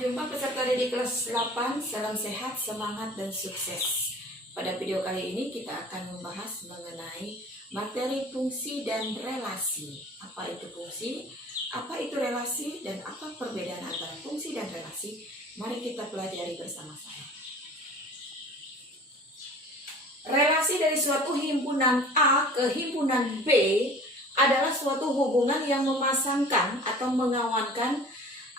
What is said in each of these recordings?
jumpa peserta didik kelas 8. Salam sehat, semangat, dan sukses. Pada video kali ini kita akan membahas mengenai materi fungsi dan relasi. Apa itu fungsi? Apa itu relasi? Dan apa perbedaan antara fungsi dan relasi? Mari kita pelajari bersama-sama. Relasi dari suatu himpunan A ke himpunan B adalah suatu hubungan yang memasangkan atau mengawankan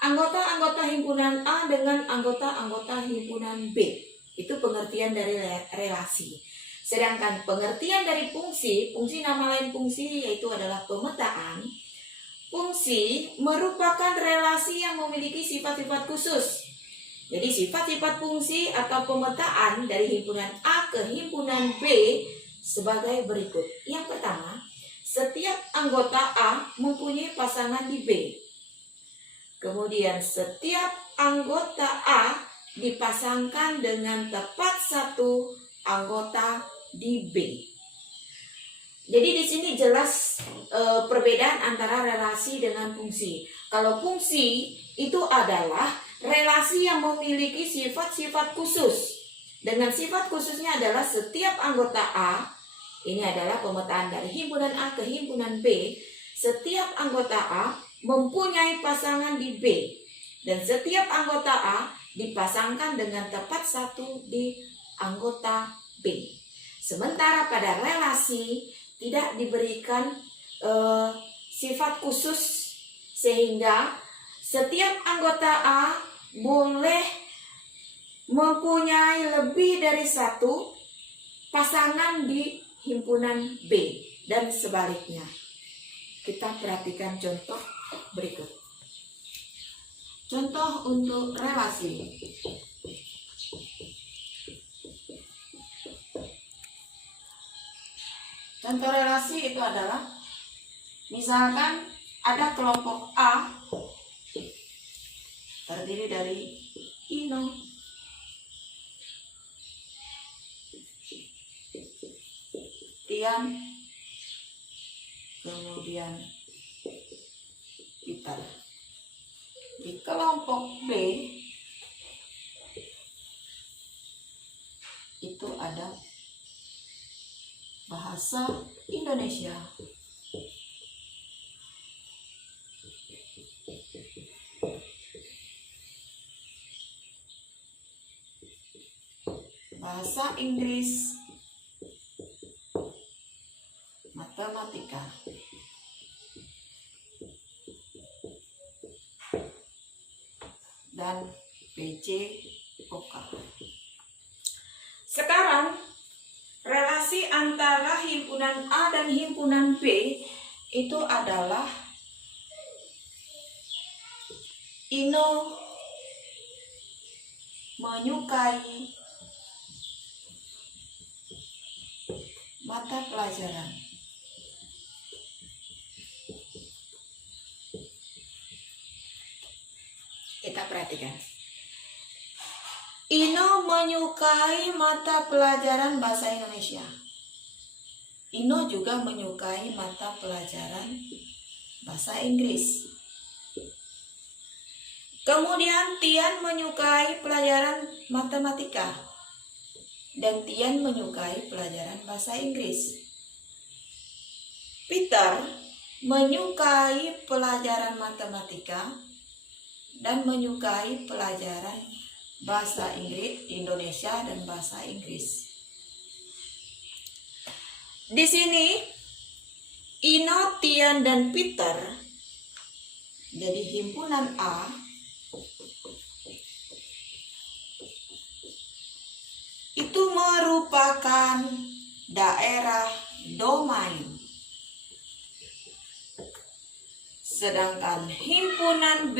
anggota-anggota himpunan A dengan anggota-anggota himpunan B. Itu pengertian dari relasi. Sedangkan pengertian dari fungsi nama lain fungsi yaitu adalah pemetaan. Fungsi merupakan relasi yang memiliki sifat-sifat khusus. Jadi sifat-sifat fungsi atau pemetaan dari himpunan A ke himpunan B sebagai berikut. Yang pertama, setiap anggota A mempunyai pasangan di B. Kemudian setiap anggota A dipasangkan dengan tepat satu anggota di B. Jadi di sini jelas perbedaan antara relasi dengan fungsi. Kalau fungsi itu adalah relasi yang memiliki sifat-sifat khusus. Dengan sifat khususnya adalah setiap anggota A, ini adalah pemetaan dari himpunan A ke himpunan B, setiap anggota A mempunyai pasangan di B. Dan setiap anggota A dipasangkan dengan tepat satu di anggota B. Sementara pada relasi tidak diberikan sifat khusus sehingga setiap anggota A boleh mempunyai lebih dari satu pasangan di himpunan B dan sebaliknya. Kita perhatikan contoh berikut. Contoh untuk relasi. Contoh relasi itu adalah misalkan ada kelompok A terdiri dari Ino, Tian, kemudian Peter. Di kelompok B itu ada bahasa Indonesia, bahasa Inggris, matematika. Dan PJOK. Sekarang relasi antara himpunan A dan himpunan B itu adalah Ino menyukai mata pelajaran. Kita perhatikan. Ino menyukai mata pelajaran bahasa Indonesia. Ino juga menyukai mata pelajaran bahasa Inggris. Kemudian Tian menyukai pelajaran matematika. Dan Tian menyukai pelajaran bahasa Inggris. Peter menyukai pelajaran matematika dan menyukai pelajaran bahasa Inggris, Indonesia, dan bahasa Inggris. Di sini Ino, Tian, dan Peter jadi himpunan A itu merupakan daerah domain. Sedangkan himpunan B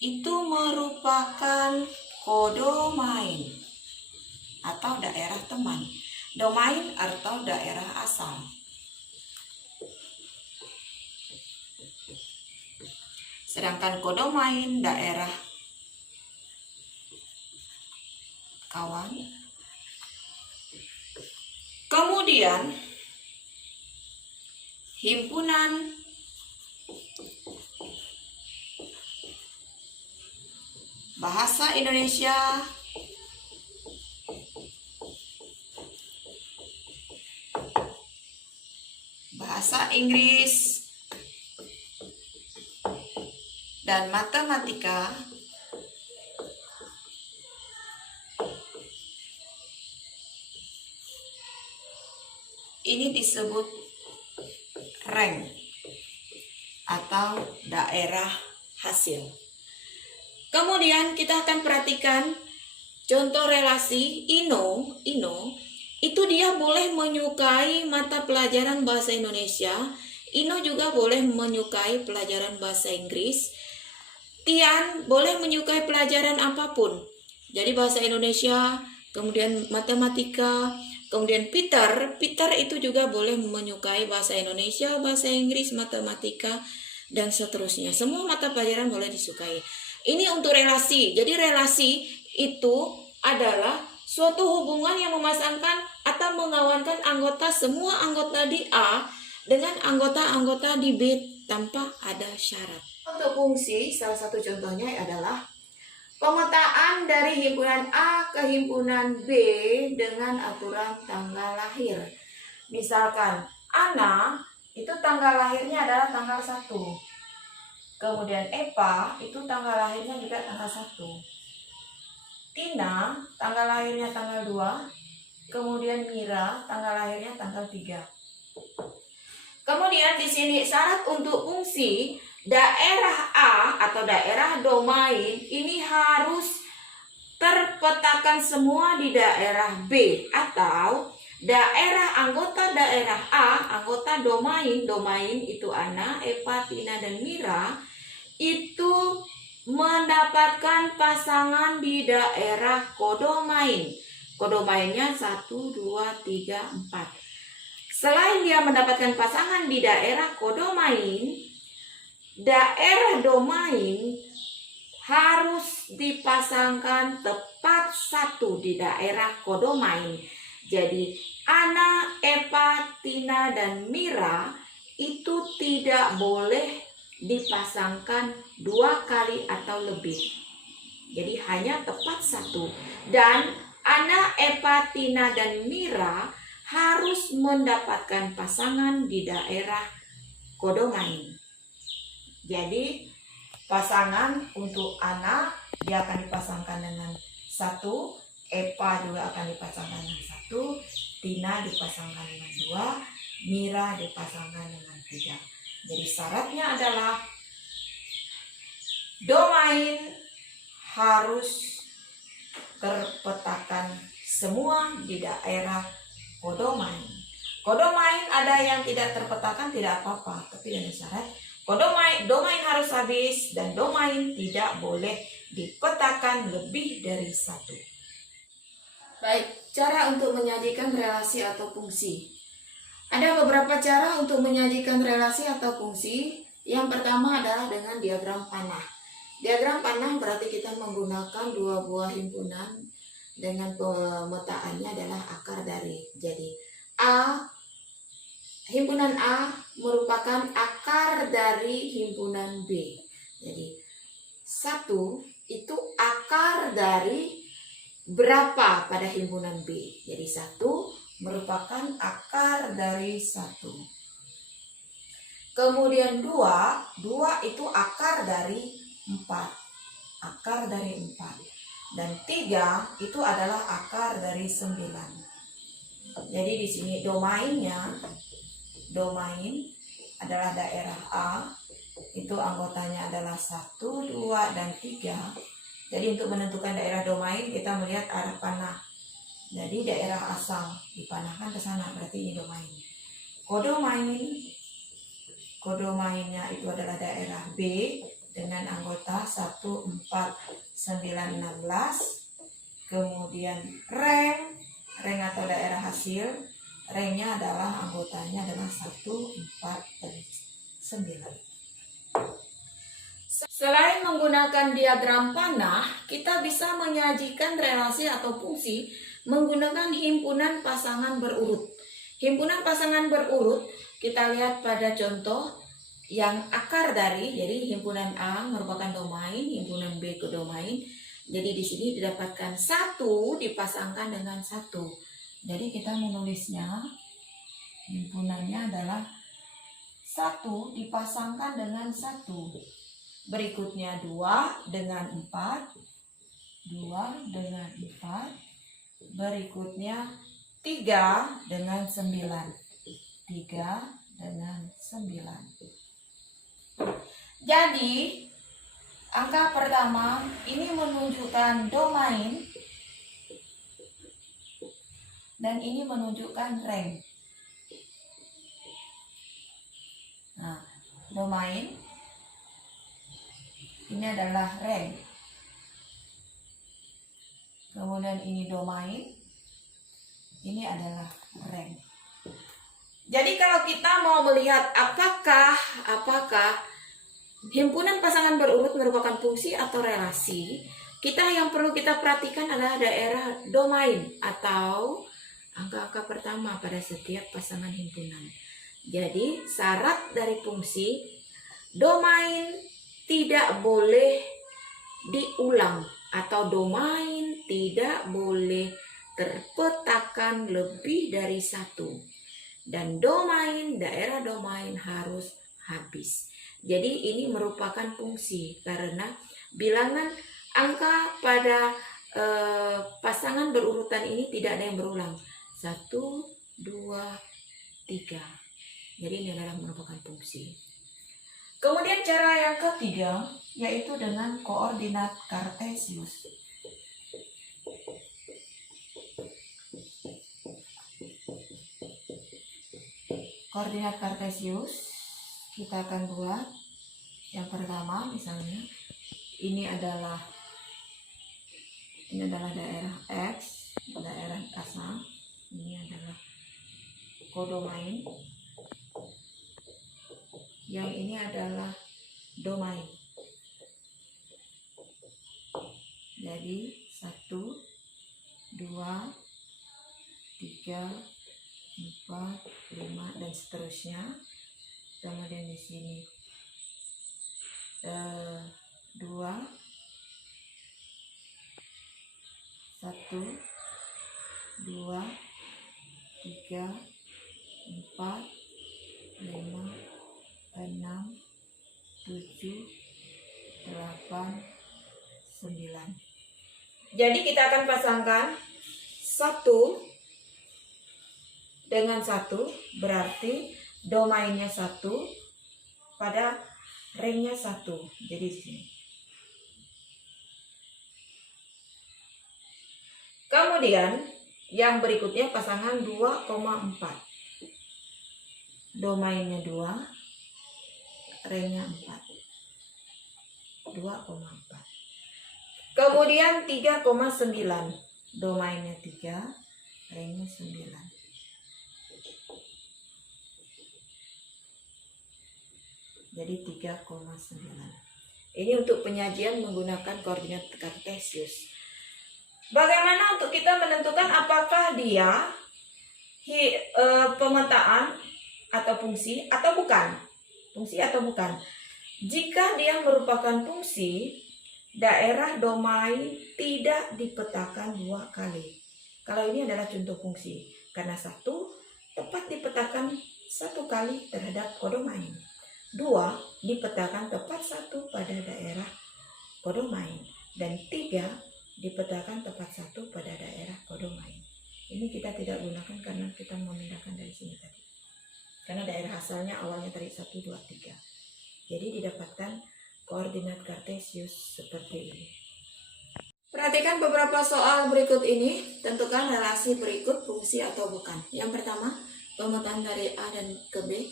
itu merupakan kodomain atau daerah teman. Domain atau daerah asal. Sedangkan kodomain daerah kawan. Kemudian himpunan Bahasa Indonesia, bahasa Inggris, dan matematika ini disebut rank atau daerah hasil. Kemudian kita akan perhatikan contoh relasi Ino itu dia boleh menyukai mata pelajaran bahasa Indonesia. Ino juga boleh menyukai pelajaran bahasa Inggris. Tian boleh menyukai pelajaran apapun. Jadi bahasa Indonesia, kemudian matematika, kemudian Peter itu juga boleh menyukai bahasa Indonesia, bahasa Inggris, matematika, dan seterusnya. Semua mata pelajaran boleh disukai. Ini untuk relasi. Jadi relasi itu adalah suatu hubungan yang memasangkan atau mengawankan semua anggota di A dengan anggota-anggota di B tanpa ada syarat. Untuk fungsi, salah satu contohnya adalah pemetaan dari himpunan A ke himpunan B dengan aturan tanggal lahir. Misalkan Ana itu tanggal lahirnya adalah tanggal 1. Kemudian Eva itu tanggal lahirnya juga tanggal 1. Tina tanggal lahirnya tanggal 2. Kemudian Mira tanggal lahirnya tanggal 3. Kemudian di sini syarat untuk fungsi daerah A atau daerah domain ini harus terpetakan semua di daerah B, atau daerah anggota daerah A, anggota domain itu Ana, Eva, Tina, dan Mira itu mendapatkan pasangan di daerah kodomain. Kodomainnya 1, 2, 3, 4. Selain dia mendapatkan pasangan di daerah kodomain, daerah domain harus dipasangkan tepat 1 di daerah kodomain. Jadi Ana, Eva, Tina, dan Mira itu tidak boleh dipasangkan 2 kali atau lebih. Jadi hanya tepat 1. Dan Ana, Eva, Tina, dan Mira harus mendapatkan pasangan di daerah kodomain. Jadi pasangan untuk Ana dia akan dipasangkan dengan 1, Eva juga akan dipasangkan dengan 1, Tina dipasangkan dengan 2, Mira dipasangkan dengan 3. Jadi syaratnya adalah domain harus terpetakan semua di daerah kodomain. Kodomain ada yang tidak terpetakan tidak apa-apa, tapi dengan syarat domain harus habis dan domain tidak boleh dipetakan lebih dari 1. Baik, cara untuk menyajikan relasi atau fungsi. Ada beberapa cara untuk menyajikan relasi atau fungsi. Yang pertama adalah dengan diagram panah. Diagram panah berarti kita menggunakan 2 buah himpunan dengan pemetaannya adalah akar dari. Jadi himpunan A merupakan akar dari himpunan B. Jadi 1 itu akar dari berapa pada himpunan B. Jadi 1 merupakan akar dari 1. Kemudian 2 itu akar dari 4. Akar dari 4. Dan 3 itu adalah akar dari 9. Jadi di sini domain adalah daerah A, itu anggotanya adalah 1, 2, dan 3. Jadi untuk menentukan daerah domain kita melihat arah panah. Jadi daerah asal dipanahkan ke sana, berarti ini domain. Kodomainnya itu adalah daerah B dengan anggota 1, 4, 9, 16. Kemudian rank atau daerah hasil, ranknya adalah anggotanya adalah 1, 4, dan 9. Selain menggunakan diagram panah, kita bisa menyajikan relasi atau fungsi menggunakan himpunan pasangan berurut. Himpunan pasangan berurut kita lihat pada contoh yang akar dari, jadi himpunan A merupakan domain, himpunan B kodomain. Jadi di sini didapatkan 1 dipasangkan dengan 1. Jadi kita menulisnya, himpunannya adalah 1 dipasangkan dengan 1. Berikutnya 2 dengan 4. 2 dengan 4. Berikutnya 3 dengan 9. 3 dengan 9. Jadi angka pertama ini menunjukkan domain dan ini menunjukkan rank. Nah, domain ini adalah rank. Kemudian ini domain, ini adalah rank. Jadi kalau kita mau melihat apakah himpunan pasangan berurut merupakan fungsi atau relasi, yang perlu kita perhatikan adalah daerah domain atau angka-angka pertama pada setiap pasangan himpunan. Jadi syarat dari fungsi, domain tidak boleh diulang atau domain tidak boleh terpetakan lebih dari 1. Dan daerah domain harus habis. Jadi ini merupakan fungsi karena bilangan angka pada pasangan berurutan ini tidak ada yang berulang. 1, 2, 3. Jadi ini adalah merupakan fungsi. Kemudian cara yang ketiga yaitu dengan koordinat kartesius. Koordinat kartesius kita akan buat yang pertama, misalnya ini adalah daerah X, daerah asal, ini adalah kodomain, yang ini adalah domain. Jadi 1, 2, 3, 4, 5 dan seterusnya. Kemudian di sini 2, 1, 2, 3, 4, 5, 6, 7, 8, 9. Jadi kita akan pasangkan 1 dengan 1, berarti domainnya 1 pada ringnya 1. Jadi di sini. Kemudian yang berikutnya pasangan 2,4. Domainnya 2, ringnya 4. 2,4. Kemudian 3,9. Domainnya 3, ringnya 9. Jadi 3,9. Ini untuk penyajian menggunakan koordinat kartesius. Bagaimana untuk kita menentukan apakah dia pemetaan atau fungsi atau bukan? Fungsi atau bukan? Jika dia merupakan fungsi, daerah domain tidak dipetakan 2 kali. Kalau ini adalah contoh fungsi, karena 1 tepat dipetakan 1 kali terhadap kodomain. 2 dipetakan tepat 1 pada daerah kodomain. Dan 3 dipetakan tepat 1 pada daerah kodomain. Ini kita tidak gunakan karena kita memindahkan dari sini tadi. Karena daerah asalnya awalnya tadi 1, 2, 3. Jadi didapatkan koordinat kartesius seperti ini. Perhatikan beberapa soal berikut ini. Tentukan relasi berikut fungsi atau bukan. Yang pertama, pemetaan dari A dan ke B.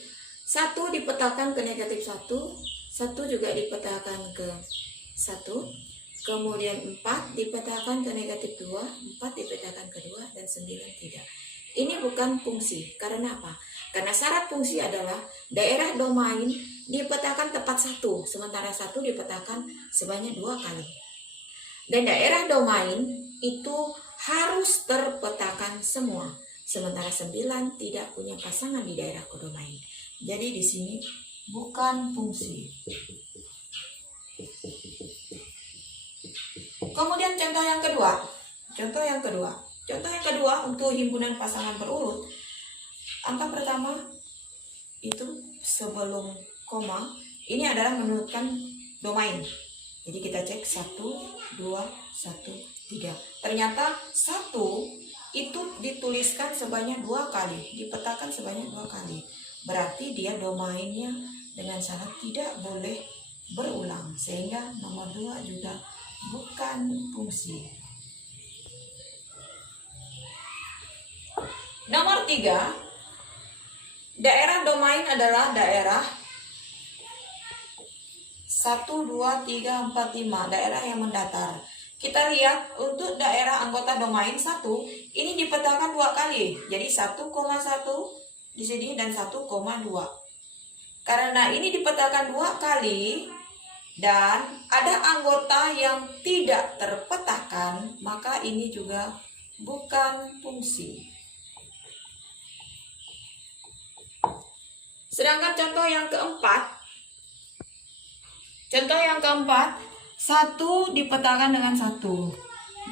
1 dipetakan ke negatif 1, 1 juga dipetakan ke 1, kemudian 4 dipetakan ke negatif 2, 4 dipetakan ke 2, dan 9 tidak. Ini bukan fungsi. Karena apa? Karena syarat fungsi adalah daerah domain dipetakan tepat 1, sementara 1 dipetakan sebanyak 2 kali. Dan daerah domain itu harus terpetakan semua, sementara 9 tidak punya pasangan di daerah kodomain. Jadi di sini bukan fungsi. Kemudian contoh yang kedua. Contoh yang kedua untuk himpunan pasangan berurut. Angka pertama itu sebelum koma, ini adalah menurutkan domain. Jadi kita cek 1, 2, 1, 3. Ternyata 1 itu dituliskan sebanyak 2 kali, dipetakan sebanyak 2 kali. Berarti dia domainnya dengan syarat tidak boleh berulang, sehingga nomor 2 juga bukan fungsi. Nomor 3, daerah domain adalah daerah 1, 2, 3, 4, 5, daerah yang mendatar. Kita lihat untuk daerah anggota domain 1, ini dipetakan 2 kali. Jadi 1,1 di sini dan 1,2. Karena ini dipetakan 2 kali dan ada anggota yang tidak terpetakan, maka ini juga bukan fungsi. Sedangkan contoh yang keempat, 1 dipetakan dengan 1,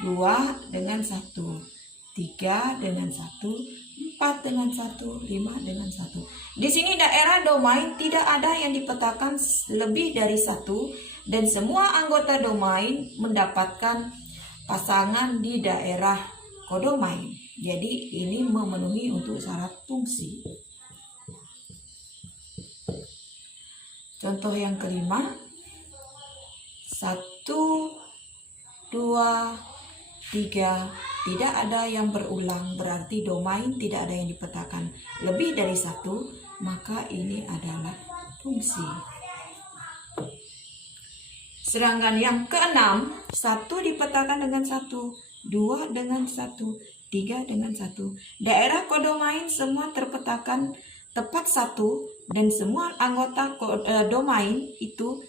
2 dengan 1, 3 dengan 1, 4 dengan 1, 5 dengan 1. Di sini daerah domain tidak ada yang dipetakan lebih dari 1 dan semua anggota domain mendapatkan pasangan di daerah kodomain. Jadi ini memenuhi untuk syarat fungsi. Contoh yang kelima, 1, 2, 3, tidak ada yang berulang, berarti domain tidak ada yang dipetakan lebih dari 1, maka ini adalah fungsi. Sedangkan yang keenam, 1 dipetakan dengan 1, 2 dengan 1, 3 dengan 1. Daerah kodomain semua terpetakan tepat 1 dan semua anggota domain itu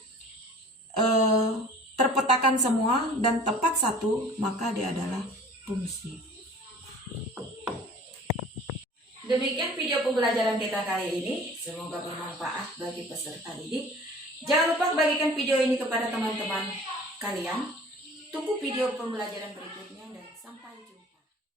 terpetakan semua dan tepat 1, maka dia adalah fungsi. Demikian video pembelajaran kita kali ini. Semoga bermanfaat bagi peserta didik. Jangan lupa bagikan video ini kepada teman-teman kalian. Tunggu video pembelajaran berikutnya dan sampai jumpa.